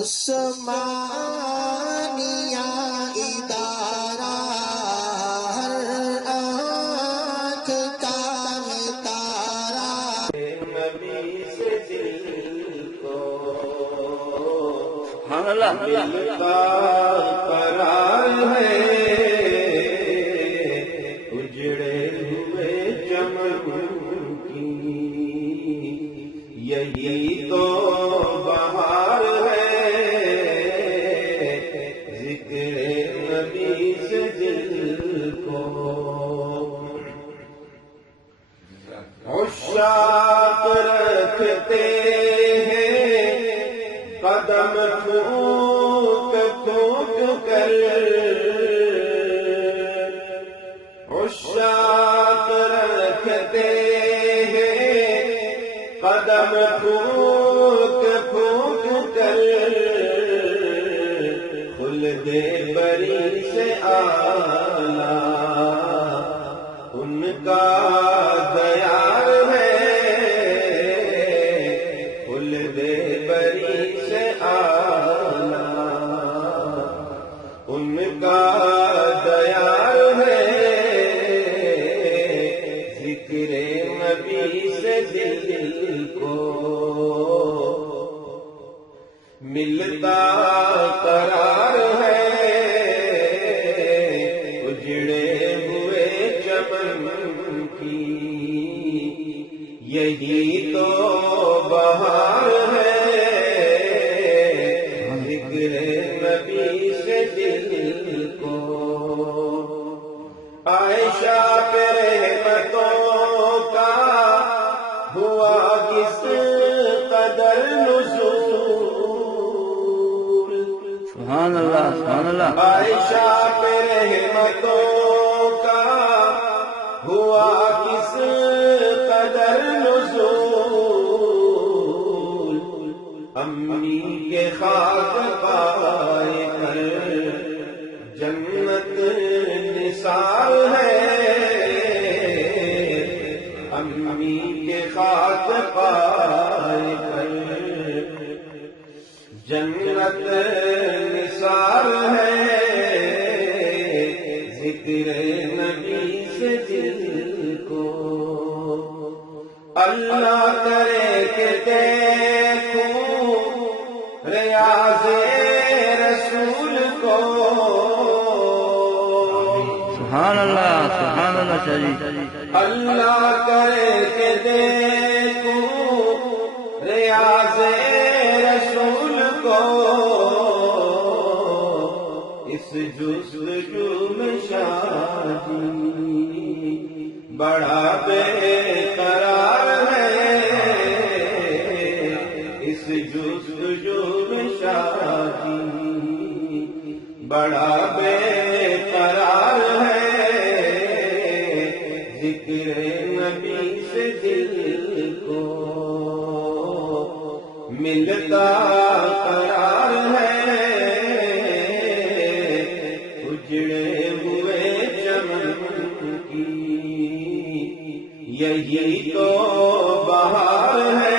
عثمانیہ ادارہ ہر آنکھ کا تارا نبی سے دل کو ملتا قرار ہے، اجڑے ہوئے چمن کی یہی تو بہار ہے، ذکر نبی سے دل کو عشاق رکھتے ہیں قدم ٹھوک ٹھوک کر، عشاق رکھتے ہیں قدم ٹھوک ٹھوک کر، خلد بری سے آلہ ان کا دیار ہے، خلد بری سے آلہ ان کا دیار ہے، ذکر نبی سے دل کو ملتا قرار ہے، اجڑے ہوئے چمن کی یہی تو بہار ہے، ذکر نبی سے دل کو عائشہ پہ رحمتوں کا ہوا کس قدر نزول، سبحان اللہ سبحان اللہ۔ عائشہ پہ رحمتوں کا ہوا کس قدر نزول، امی کے خاک پائے کر جنت نثار ہے، امی کے خاک پائے کر جنت نثار ہے، ذکر نبی سے دل کو اللہ کرے کہ دیکھوں ریاض رسول کو، سبحان اللہ سبحان اللہ شریف۔ اللہ کرے کہ دیکھوں ریاض رسول کو، اس جستجو میں شادی بڑا بے قرار ہے، اس جستجو میں شادی بڑا بے قرار ہے، ذکر نبی سے دل کو ملتا قرار ہے، اجڑے ہوئے چمن کی یہی تو بہار ہے،